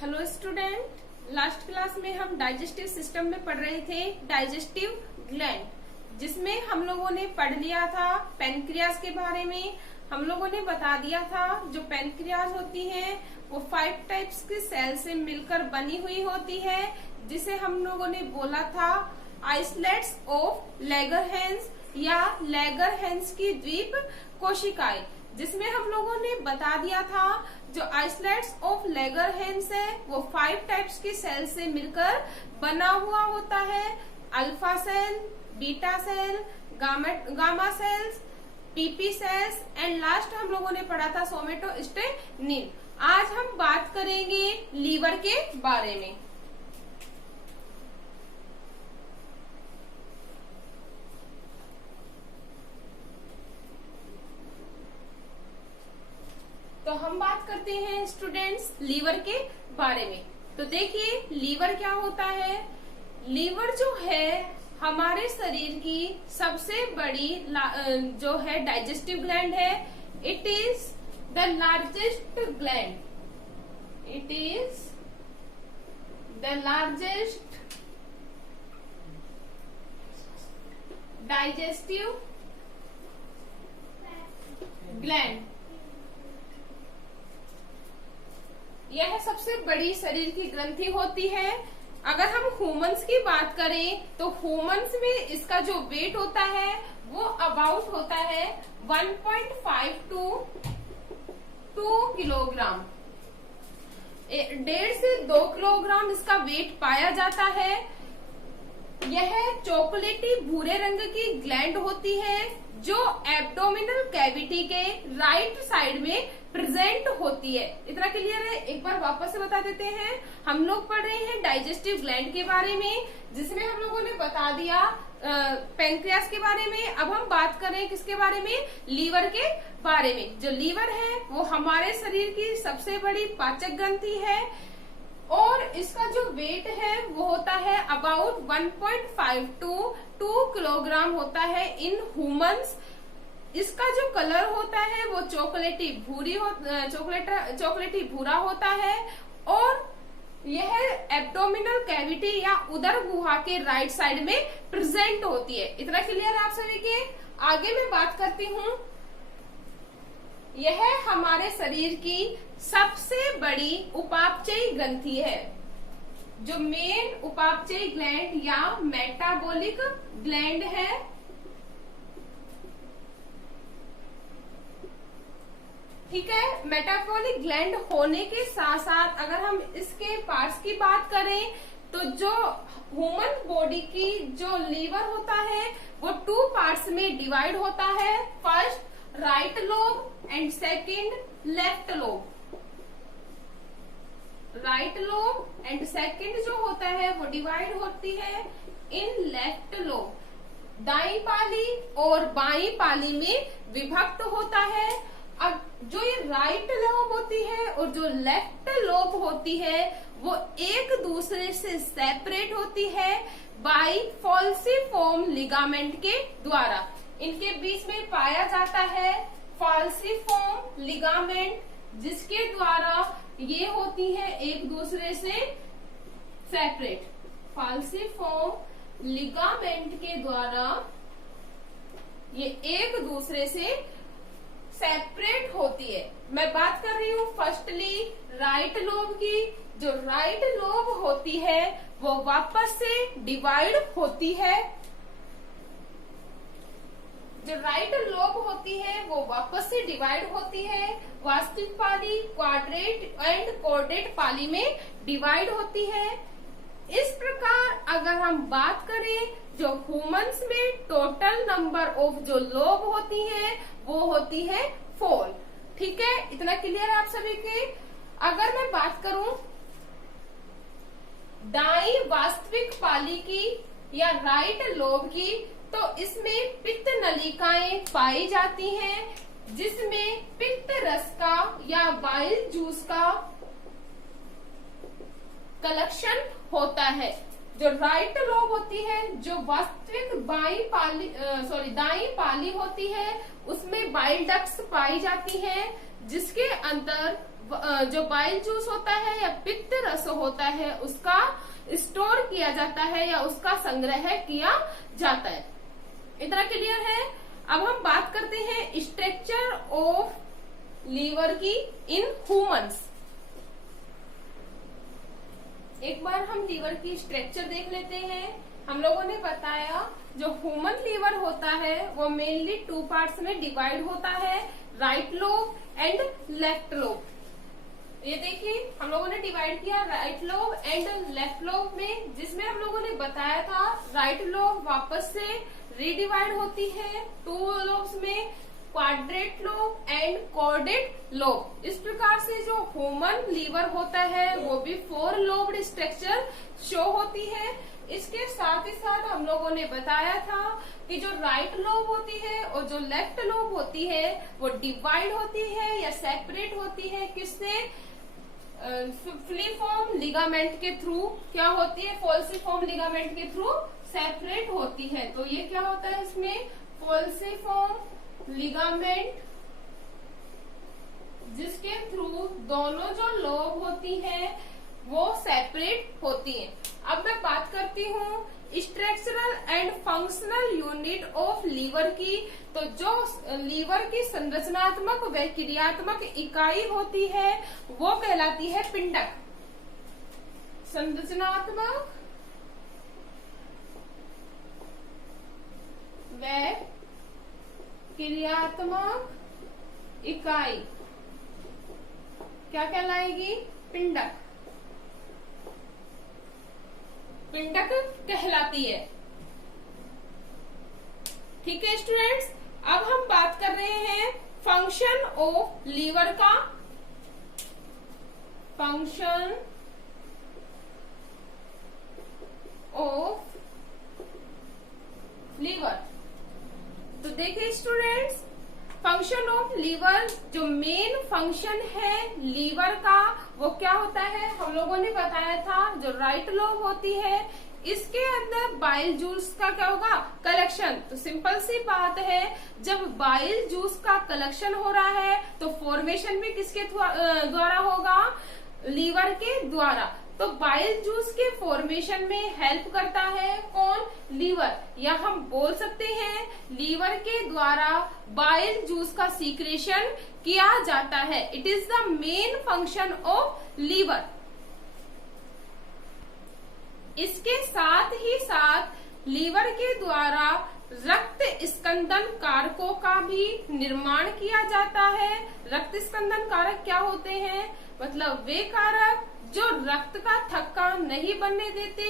Hello student, last class में हम digestive system में पढ़ रहे थे डाइजेस्टिव ग्लैंड, जिसमें हम लोगों ने पढ़ लिया था पैनक्रियाज के बारे में। हम लोगों ने बता दिया था जो पैनक्रियाज होती है वो 5 टाइप्स के सेल से मिलकर बनी हुई होती है, जिसे हम लोगों ने बोला था आइसलेट्स ऑफ लैगरहैंस या लैगरहैंस की द्वीप कोशिकाएं, जिसमें हम लोगों ने बता दिया था जो आइसलेट्स ऑफ लैगरहैंस है वो 5 टाइप्स के सेल से मिलकर बना हुआ होता है। Alpha cell, beta cell, gamma cells, PP cells and last हम लोगों ने पढ़ा था सोमेटोस्टेनिन। आज हम बात करेंगे लीवर के बारे में। तो हम बात करते हैं स्टूडेंट्स लीवर के बारे में। तो देखिए लीवर क्या होता है। लीवर जो है हमारे शरीर की सबसे बड़ी जो है डाइजेस्टिव ग्लैंड है। It is the largest gland. It is the largest digestive gland. यह सबसे बड़ी शरीर की ग्रंथि होती है। अगर हम ह्यूमंस की बात करें तो ह्यूमंस में इसका जो वेट होता है वो अबाउट होता है 1.5 to 2 किलोग्राम। 1.5 से 2 किलोग्राम इसका वेट पाया जाता है। यह चॉकलेटी भूरे रंग की ग्लैंड होती है जो एब्डोमिनल कैविटी के राइट साइड में प्रेजेंट होती है। इतना क्लियर है? एक बार वापस से बता देते हैं। हम लोग पढ़ रहे हैं डाइजेस्टिव ग्लैंड के बारे में, जिसमें हम लोगों ने बता दिया पैनक्रियास के बारे में। अब हम बात कर रहे हैं किसके बारे में? लीवर के बारे में। जो लीवर है वो हमारे शरीर की सबसे बड़ी पाचक ग्रंथि है और इसका जो वेट है वो होता है अबाउट 1.5 to 2 किलोग्राम होता है इन ह्यूमंस। इसका जो कलर होता है वो चॉकलेटी भूरा होता है और यह एब्डोमिनल कैविटी या उदर गुहा के राइट साइड में प्रेजेंट होती है। इतना क्लियर है आप सभी के? आगे मैं बात करती हूँ। यह हमारे शरीर की सबसे बड़ी उपापचयी ग्रंथि है। जो मेन उपापचयी ग्लैंड या मेटाबॉलिक ग्लैंड है, ठीक है। मेटाबॉलिक ग्लैंड होने के साथ साथ अगर हम इसके पार्ट्स की बात करें तो जो ह्यूमन बॉडी की जो लीवर होता है वो 2 पार्ट्स में डिवाइड होता है। First right lobe and second left lobe. Right lobe and second जो होता है वो डिवाइड होती है इन लेफ्ट लोब। दाई पाली और बाई पाली में विभक्त होता है। अब जो ये राइट लोब होती है और जो लेफ्ट लोब होती है वो एक दूसरे से सेपरेट होती है बाई फॉल्सिफॉर्म लिगामेंट के द्वारा। इनके बीच में पाया जाता है फॉल्सिफॉर्म लिगामेंट, जिसके द्वारा ये होती है एक दूसरे से सेपरेट। फॉल्सिफॉर्म लिगामेंट के द्वारा ये एक दूसरे से सेपरेट होती है। मैं बात कर रही हूँ फर्स्टली राइट लोब की। जो राइट लोब होती है वो वापस से डिवाइड होती है। जो राइट लोब होती है वो वापस से डिवाइड होती है। वास्तविक पाली, क्वाड्रेट एंड कॉर्डेट पाली में डिवाइड होती है। इस प्रकार अगर हम बात करें जो ह्यूमंस में टोटल नंबर ऑफ जो लोब होती है वो होती है 4। ठीक है, इतना क्लियर है आप सभी के? अगर मैं बात करूं दाई वास्तविक पाली की या राइट लोब की, तो इसमें पित्त नलिकाएं पाई जाती हैं, जिसमें पित्त रस का या बाइल जूस का कलेक्शन होता है। जो राइट लोब होती है, जो वास्तविक दाई पाली होती है, उसमें बाइल डक्ट्स पाई जाती हैं, जिसके अंदर जो बाइल जूस होता है या पित्त रस होता है उसका स्टोर किया जाता है या उसका संग्रह किया जाता है। इतना क्लियर है। अब हम बात करते हैं स्ट्रक्चर ऑफ लीवर की इन ह्यूमंस। एक बार हम लीवर की स्ट्रक्चर देख लेते हैं। हम लोगों ने बताया जो ह्यूमन लीवर होता है वो मेनली 2 पार्ट्स में डिवाइड होता है, right lobe and left lobe. ये देखिए हम लोगों ने डिवाइड किया right lobe and left lobe में, जिसमें हम लोगों ने बताया था राइट लोब वापस से रीडिवाइड होती है 2 लोब्स में, quadrate lobe and caudate lobe. इस प्रकार से जो ह्यूमन लीवर होता है वो भी 4 लोब्ड स्ट्रक्चर शो होती है। इसके साथ ही साथ हम लोगों ने बताया था कि जो राइट लोब होती है और जो लेफ्ट लोब होती है वो डिवाइड होती है या सेपरेट होती है किससे, फिलीफॉर्म लिगामेंट के थ्रू। क्या होती है, फॉल्सिफॉर्म लिगामेंट के थ्रू सेपरेट होती है। तो ये क्या होता है इसमें, फॉल्सिफॉर्म लिगामेंट, जिसके थ्रू दोनों जो लोब होती है वो सेपरेट होती है। अब मैं बात करती हूँ structural and functional unit of liver की। तो जो लीवर की संरचनात्मक व क्रियात्मक इकाई होती है वो कहलाती है पिंडक। संरचनात्मक व क्रियात्मक इकाई क्या कहलाएगी, पिंडक। पिंडक कहलाती है। ठीक है स्टूडेंट्स, अब हम बात कर रहे हैं फंक्शन ऑफ लीवर का। Function of liver. तो देखिए स्टूडेंट्स, फंक्शन ऑफ लीवर, जो मेन फंक्शन है लीवर का वो क्या होता है, हम लोगों ने बताया था जो राइट लोब होती है इसके अंदर बाइल जूस का क्या होगा, कलेक्शन। तो सिंपल सी बात है, जब बाइल जूस का कलेक्शन हो रहा है तो फॉर्मेशन भी किसके द्वारा होगा, लीवर के द्वारा। तो बाइल जूस के फॉर्मेशन में हेल्प करता है कौन, लीवर। या हम बोल सकते हैं लीवर के द्वारा बाइल जूस का सीक्रेशन किया जाता है। It is the main function of liver. इसके साथ ही साथ लीवर के द्वारा रक्त स्कंदन कारकों का भी निर्माण किया जाता है। रक्त स्कंदन कारक क्या होते हैं, मतलब वे कारक जो रक्त का थक्का नहीं बनने देते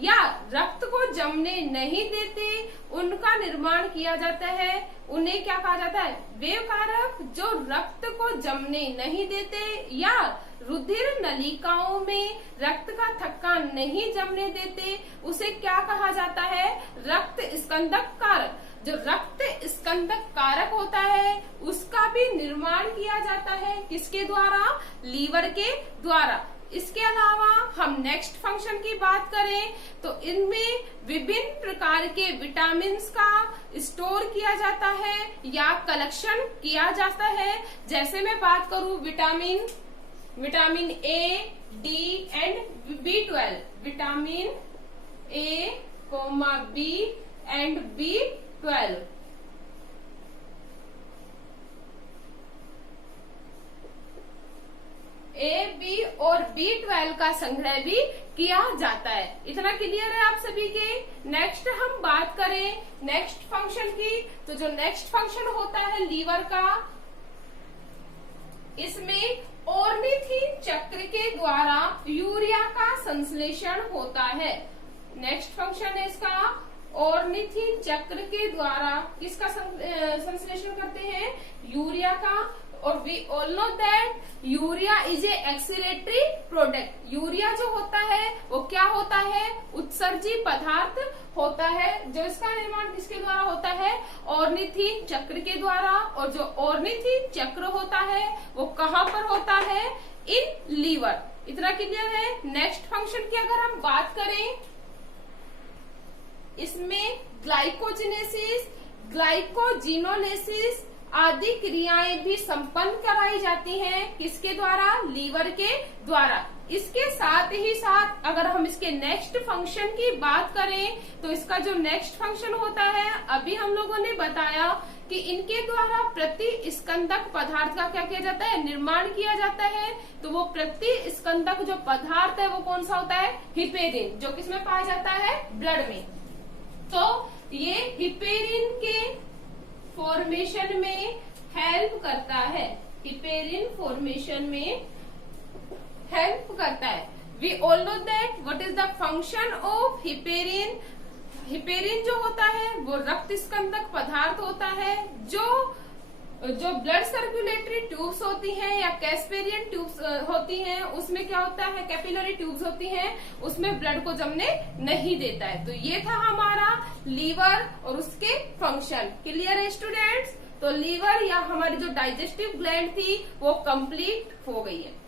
या रक्त को जमने नहीं देते, उनका निर्माण किया जाता है। उन्हें क्या कहा जाता है, वे कारक जो रक्त को जमने नहीं देते या रुधिर नलिकाओं में रक्त का थक्का नहीं जमने देते, उसे क्या कहा जाता है, रक्त स्कंदक कारक। जो रक्त स्कंदक कारक होता है उसका भी निर्माण किया जाता है किसके द्वारा, लीवर के द्वारा। इसके अलावा हम नेक्स्ट फंक्शन की बात करें तो इनमें विभिन्न प्रकार के विटामिन का स्टोर किया जाता है या कलेक्शन किया जाता है। जैसे मैं बात करूं vitamin A, D and B12, vitamin A, B and B12। A, B और B12 का संग्रह भी किया जाता है। इतना क्लियर है आप सभी के। नेक्स्ट हम बात करें नेक्स्ट फंक्शन की, तो जो नेक्स्ट फंक्शन होता है लीवर का, इसमें ऑर्निथिन चक्र के द्वारा यूरिया का संश्लेषण होता है। नेक्स्ट फंक्शन है इसका, ऑर्निथिन चक्र के द्वारा किसका संश्लेषण करते हैं, यूरिया का। और we all know that urea is a excretory product. Urea जो होता है वो क्या होता है, उत्सर्जी पदार्थ होता है। जो इसका निर्माण किसके द्वारा होता है, ऑर्निथिन चक्र के द्वारा। और जो ऑर्निथिन चक्र होता है वो कहाँ पर होता है, इन लीवर। इतना क्लियर है। नेक्स्ट फंक्शन की अगर हम बात करें, इसमें ग्लाइकोजिनेसिस, ग्लाइकोजिनोलिसिस, आदि क्रियाएं भी संपन्न कराई जाती हैं। किसके द्वारा? लीवर के द्वारा। इसके साथ ही साथ अगर हम इसके नेक्स्ट फंक्शन की बात करें तो इसका जो नेक्स्ट फंक्शन होता है, अभी हम लोगों ने बताया कि इनके द्वारा प्रति स्कंदक पदार्थ का क्या किया जाता है? निर्माण किया जाता है। तो वो प्रति स्कंदक जो पदार्थ है वो कौन सा होता है? हिपेरिन, जो किसमें पाया जाता है? ब्लड में। तो ये हिपेरिन के फॉर्मेशन में हेल्प करता है, हिपेरिन फॉर्मेशन में हेल्प करता है। We all know that what is the function of heparin. Heparin जो होता है वो रक्त स्कंदक पदार्थ होता है, जो ब्लड सर्कुलेटरी ट्यूब्स होती हैं या कैस्पेरियन ट्यूब्स होती हैं, उसमें क्या होता है? कैपिलरी ट्यूब्स होती हैं, उसमें ब्लड को जमने नहीं देता है। तो ये था हमारा लीवर और उसके फंक्शन। क्लियर है स्टूडेंट्स? तो लीवर या हमारी जो डाइजेस्टिव ग्लैंड थी वो कंप्लीट हो गई है।